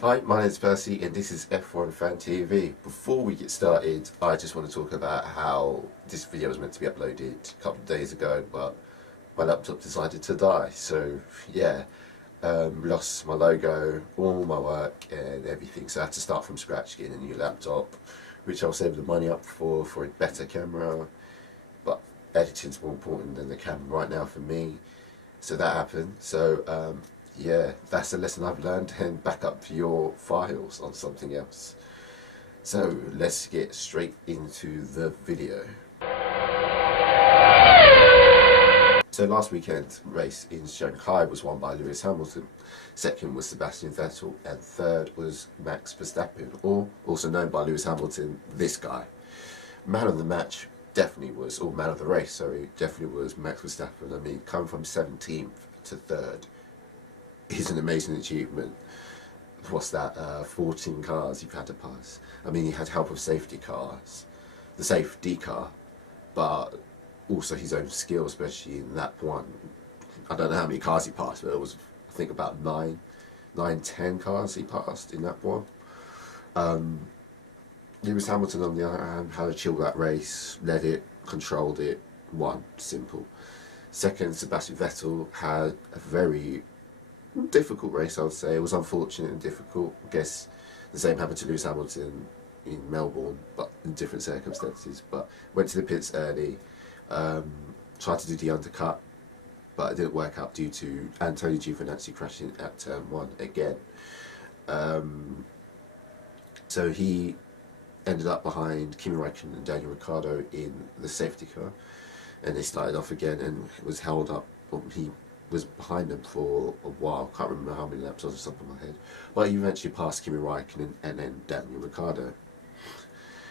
Hi, my name's Percy and this is F1 Fan TV. Before we get started, I just want to talk about how this video was meant to be uploaded a couple of days ago, but my laptop decided to die. So yeah, lost my logo, all my work and everything. So I had to start from scratch getting a new laptop, which I'll save the money up for a better camera. But editing's more important than the camera right now for me. So that happened. So yeah, that's a lesson I've learned, and back up your files on something else. So let's get straight into the video. So last weekend's race in Shanghai was won by Lewis Hamilton. Second was Sebastian Vettel, and third was Max Verstappen, or also known by Lewis Hamilton, this guy. Man of the match definitely was, or man of the race, sorry, definitely was Max Verstappen. I mean, coming from 17th to third is an amazing achievement. What's that, 14 cars you've had to pass. I mean, he had help of safety cars, the safety car, but also his own skill, especially in that one. I don't know how many cars he passed, but it was, I think, about 10 cars he passed in that one. Lewis Hamilton, on the other hand, had to chill that race, led it, controlled it, won, simple. Second, Sebastian Vettel had a very difficult race, I would say. It was unfortunate and difficult. I guess the same happened to Lewis Hamilton in Melbourne, but in different circumstances. But went to the pits early, tried to do the undercut, but it didn't work out due to Antonio Giovinazzi crashing at turn 1 again. So he ended up behind Kimi Räikkönen and Daniel Ricciardo in the safety car, and they started off again and was held up. He was behind them for a while. Can't remember how many laps off the top of my head, but he eventually passed Kimi Räikkönen and then Daniel Ricciardo.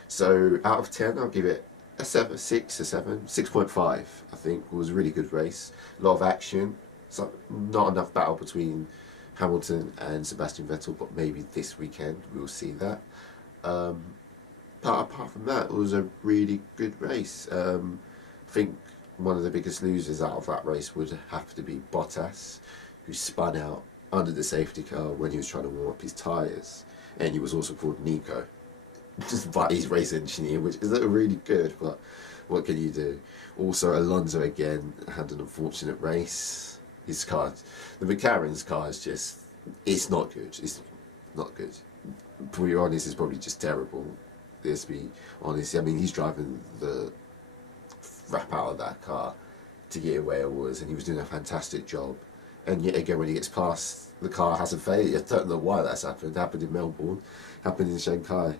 So out of 10, I'll give it a 7, 6, a 7, 6.5. I think it was a really good race. A lot of action. So not enough battle between Hamilton and Sebastian Vettel, but maybe this weekend we'll see that. But apart from that, it was a really good race. I think one of the biggest losers out of that race would have to be Bottas, who spun out under the safety car when he was trying to warm up his tyres. And he was also called Nico, just by his race engineer, which is really good, but what can you do? Also, Alonso again had an unfortunate race. His car, the McLaren's car is just, it's not good. It's not good. To be honest, it's probably just terrible. Let's be honest. I mean, he's driving the crap out of that car to get where it was, and he was doing a fantastic job. And yet again, when he gets past, the car has a failure. I don't know why that's happened. It happened in Melbourne, happened in Shanghai.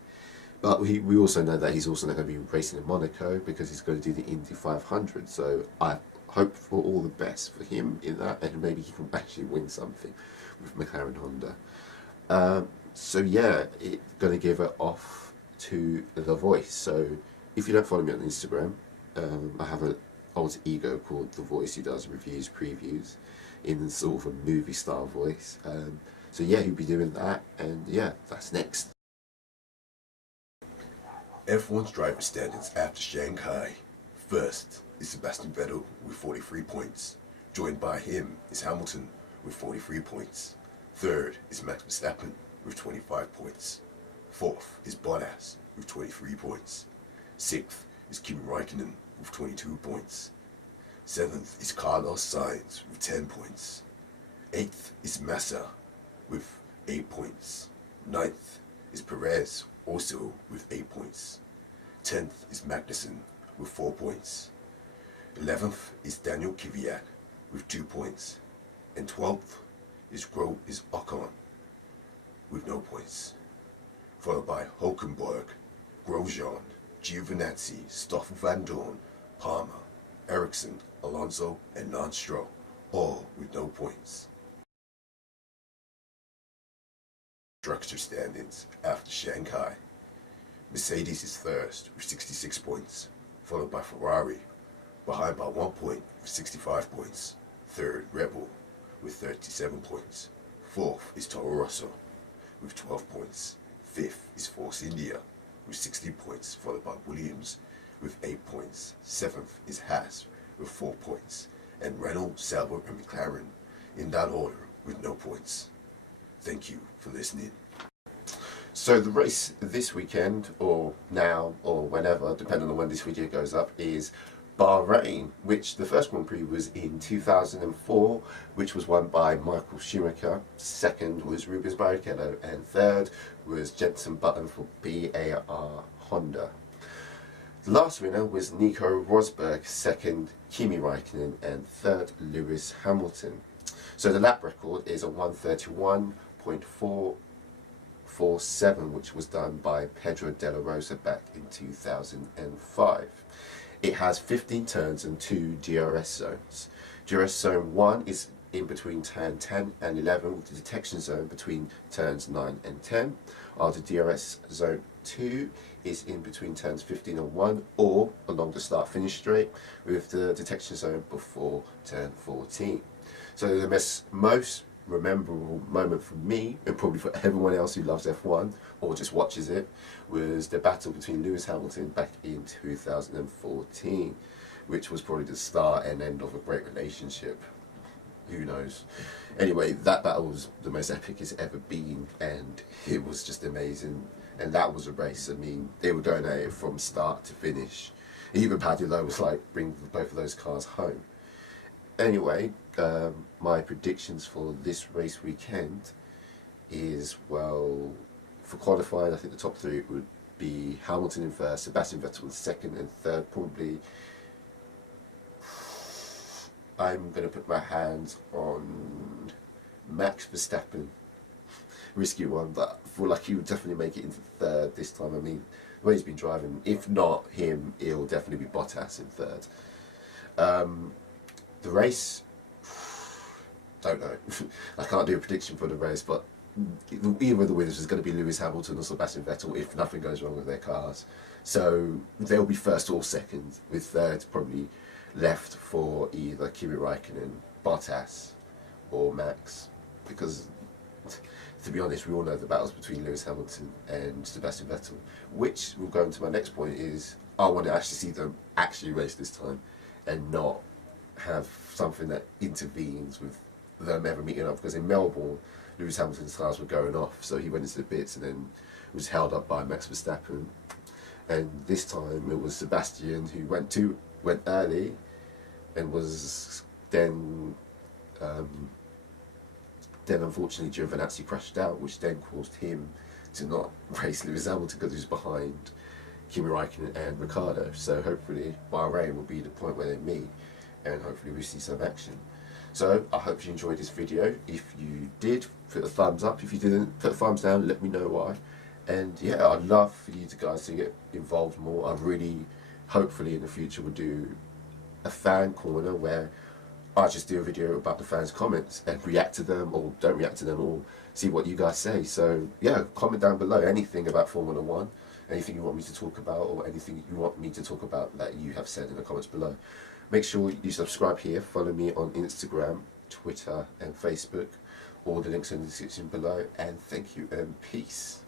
But we also know that he's also not going to be racing in Monaco because he's going to do the Indy 500. So I hope for all the best for him in that, and maybe he can actually win something with McLaren Honda. So yeah, it's going to give it off to The Voice. So if you don't follow me on Instagram, I have an alter ego called The Voice who does reviews, previews in sort of a movie style voice. So yeah, he'll be doing that, and yeah, that's next. F1's driver standings after Shanghai. First is Sebastian Vettel with 43 points. Joined by him is Hamilton with 43 points. Third is Max Verstappen with 25 points. Fourth is Bottas with 23 points. Sixth is Kimi Räikkönen with 22 points. Seventh is Carlos Sainz with 10 points. Eighth is Massa with 8 points. Ninth is Perez, also with 8 points. 10th is Magnussen with 4 points. 11th is Daniel Kvyat with 2 points. And 12th is Ocon with no points. Followed by Hulkenberg, Grosjean, Giovinazzi, Stoffel Van Dorn, Palmer, Ericsson, Alonso, and Lance Stroll, all with no points. Structure standings after Shanghai. Mercedes is first with 66 points, followed by Ferrari, behind by 1 point with 65 points. Third, Red Bull with 37 points. Fourth is Toro Rosso with 12 points. Fifth is Force India with 16 points, followed by Williams with 8 points. Seventh is Haas with 4 points, and Renault, Sauber, and McLaren in that order with no points. Thank you for listening. So the race this weekend, or now, or whenever, depending on when this video goes up, is Bahrain, which the first Grand Prix was in 2004, which was won by Michael Schumacher. Second was Rubens Barrichello, and third was Jenson Button for BAR Honda. The last winner was Nico Rosberg, second Kimi Raikkonen, and third Lewis Hamilton. So the lap record is a 131.447, which was done by Pedro de la Rosa back in 2005. It has 15 turns and 2 DRS zones. DRS zone 1 is in between turn 10 and 11, with the detection zone between turns 9 and 10. While the DRS zone 2 is in between turns 15 and 1, or along the start-finish straight, with the detection zone before turn 14. So the most memorable moment for me, and probably for everyone else who loves F1 or just watches it, was the battle between Lewis Hamilton back in 2014, which was probably the start and end of a great relationship. Who knows? Anyway, that battle was the most epic it's ever been, and it was just amazing. And that was a race. I mean, they were going at it from start to finish. Even Paddy Lowe was like, bring both of those cars home. Anyway, my predictions for this race weekend is, well, for qualifying, I think the top three would be Hamilton in first, Sebastian Vettel in second, and third probably, I'm going to put my hands on Max Verstappen. Risky one, but I feel like he would definitely make it into third this time. I mean, the way he's been driving, if not him, it'll definitely be Bottas in third. The race, don't know. I can't do a prediction for the race, but either of the winners is going to be Lewis Hamilton or Sebastian Vettel if nothing goes wrong with their cars. So they'll be first or second, with third probably left for either Kimi Raikkonen, Bottas, or Max. Because, to be honest, we all know the battles between Lewis Hamilton and Sebastian Vettel, which will go into my next point is, I want to actually see them actually race this time and not have something that intervenes with them ever meeting up, because in Melbourne Lewis Hamilton's cars were going off, so he went into the pits and then was held up by Max Verstappen, and this time it was Sebastian who went early and was then unfortunately Giovinazzi crashed out, which then caused him to not race Lewis Hamilton because he was behind Kimi Raikkonen and Ricciardo. So hopefully Bahrain will be the point where they meet, and hopefully we see some action. So I hope you enjoyed this video. If you did, put a thumbs up. If you didn't, put a thumbs down, let me know why. And yeah, I'd love for you guys to get involved more. I really, hopefully in the future, will do a fan corner where I just do a video about the fans' comments and react to them, or don't react to them, or see what you guys say. So yeah, comment down below anything about Formula 1, anything you want me to talk about, or anything you want me to talk about that you have said in the comments below. Make sure you subscribe here, follow me on Instagram, Twitter and Facebook. All the links are in the description below, and thank you and peace.